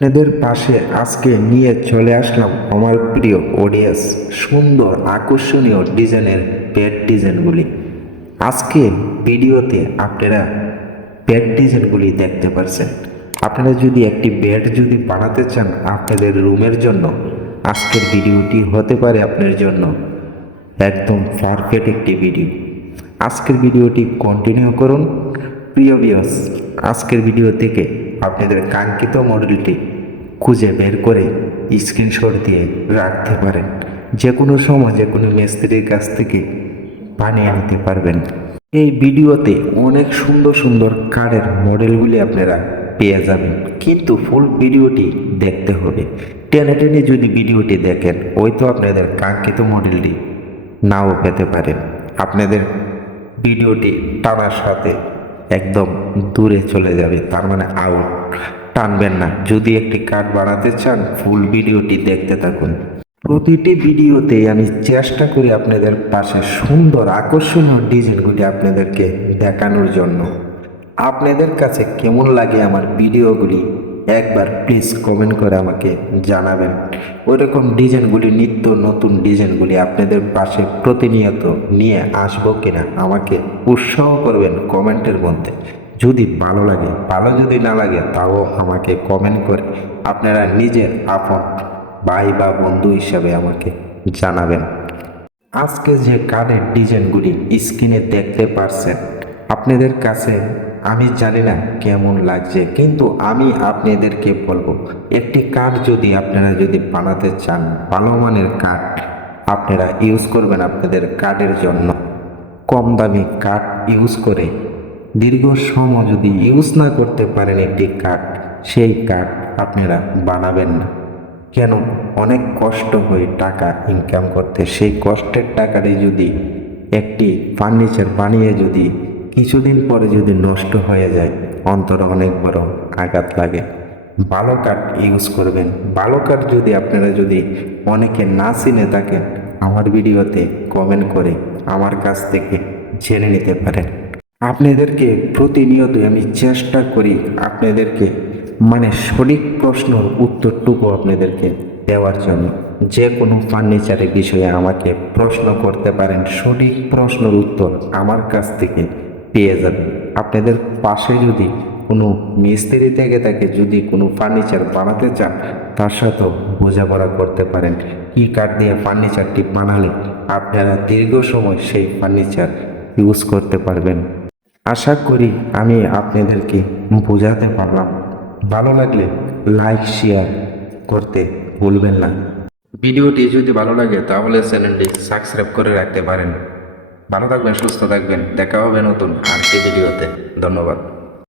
আপনাদের পাশে আজকে নিয়ে চলে আসলাম আমার প্রিয় অডিয়েন্স সুন্দর আকর্ষণীয় ডিজাইনের পেট ডিজাইনগুলি। আজকে ভিডিওতে আপনারা বেড ডিজাইনগুলি দেখতে পারছেন। আপনারা যদি একটি বেড যদি বানাতে চান আপনাদের রুমের জন্য, আজকের ভিডিওটি হতে পারে আপনার জন্য একদম পারফেক্ট একটি ভিডিও আজকের ভিডিওটি কন্টিনিউ করুন। প্রিয় বিয়স আজকের ভিডিও থেকে আপনাদের কাঙ্ক্ষিত মডেলটি খুঁজে বের করে স্ক্রিনশট দিয়ে রাখতে পারেন। যে কোনো সময় যে কোনো মিস্ত্রির কাছ থেকে বানিয়ে নিতে পারবেন। এই ভিডিওতে অনেক সুন্দর সুন্দর কার্ডের মডেলগুলি আপনারা পেয়ে যাবেন। কিন্তু ফুল ভিডিওটি দেখতে হবে। টেনে টেনে যদি ভিডিওটি দেখেন ওই তো আপনাদের কাঙ্ক্ষিত মডেলটি নাও পেতে পারেন। আপনাদের ভিডিওটি টানার সাথে একদম দূরে চলে যাবে, তার মানে আউট টানবেন না। যদি একটি কার্ড বাড়াতে চান ফুল ভিডিওটি দেখতে থাকুন। প্রতিটি ভিডিওতে আমি চেষ্টা করি আপনাদের পাশে সুন্দর, আকর্ষণীয় ডিজাইনগুলি আপনাদেরকে দেখানোর জন্য। আপনাদের কাছে কেমন লাগে আমার ভিডিওগুলি একবার প্লিজ কমেন্ট করে আমাকে জানাবেন। ওইরকম ডিজাইনগুলি নিত্য নতুন ডিজাইনগুলি আপনাদের পাশে প্রতিনিয়ত নিয়ে আসব কিনা আমাকে উৎসাহ করবেন কমেন্টের মধ্যে। যদি ভালো লাগে, ভালো যদি না লাগে তাও আমাকে কমেন্ট করে আপনারা নিজের আপন ভাই বা বন্ধু হিসাবে আমাকে জানাবেন। আজকে যে কানের ডিজাইনগুলি স্ক্রিনে দেখতে পারছেন, আপনাদের কাছে আমি জানি না কেমন লাগছে, কিন্তু আমি আপনাদেরকে বলব, একটি কাঠ যদি আপনারা যদি বানাতে চান, ভালো মানের কাঠ আপনারা ইউজ করবেন আপনাদের কাঠের জন্য। কম দামি কাঠ ইউজ করে দীর্ঘ সময় যদি ইউজ না করতে পারেন একটি কাঠ, সেই কাঠ আপনারা বানাবেন না। কেন? অনেক কষ্ট হয়ে টাকা ইনকাম করতে। সেই কষ্টের টাকাটি যদি একটি ফার্নিচার বানিয়ে যদি কিছুদিন পরে যদি নষ্ট হয়ে যায়, অন্তর অনেক বড় আঘাত লাগে। ভালো কাঠ ইউজ করবেন। ভালো কাঠ যদি আপনারা যদি অনেকে না চিনে থাকেন, আমার ভিডিওতে কমেন্ট করে আমার কাছ থেকে জেনে নিতে পারেন। আপনাদেরকে প্রতিনিয়ত আমি চেষ্টা করি আপনাদেরকে মানে সঠিক প্রশ্নর উত্তরটুকু আপনাদেরকে দেওয়ার জন্য। যে কোনো ফার্নিচারের বিষয়ে আমাকে প্রশ্ন করতে পারেন, সঠিক প্রশ্নের উত্তর আমার কাছ থেকে পেয়ে যাবেন আপনাদের পাশে যদি কোনো মিস্ত্রি থেকে থাকে, যদি কোনো ফার্নিচার বানাতে চান, তার সাথেও বোঝাপড়া করতে পারেন। কী কাঠ দিয়ে ফার্নিচারটি বানালে আপনারা দীর্ঘ সময় সেই ফার্নিচার ইউজ করতে পারবেন। আশা করি আমি আপনাদেরকে বোঝাতে পারলাম। ভালো লাগলে লাইক শেয়ার করতে ভুলবেন না। ভিডিওটি যদি ভালো লাগে, তাহলে চ্যানেলটি সাবস্ক্রাইব করে রাখতে পারেন। ভালো থাকবেন সুস্থ থাকবেন। দেখা হবে নতুন আরেকটি ভিডিওতে। ধন্যবাদ।